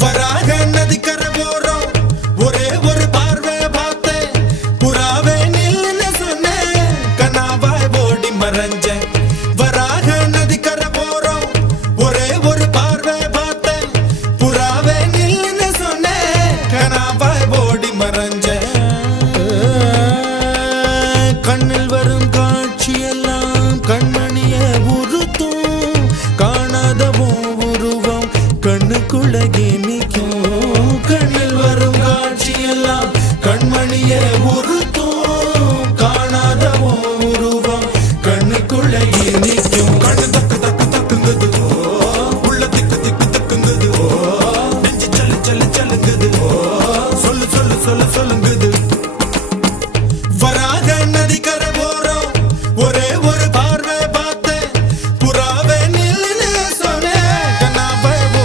வராக நதிக்கரை போறோம் ஒரே ஒரு பார்வை பார்த்தேன் புறாவே நில்லுன்னு சொன்னேன் கனாவாய் ஓடி மறைஞ்சேன் வராக நதிக்கரை போறோம் ஒரே ஒரு பார்வை பார்த்தேன் புறாவே நில்லுன்னு சொன்னேன் கனாவாய் ஓடி மறைஞ்சேன் கண்ணில் வரும் காட்சியெல்லாம் கண்மணிய உறுத்தும் காணாதவோ உருவம் கண்ணுக்குள்ளே நிற்கும் கண்ணில் வரும் காட்சியெல்லாம்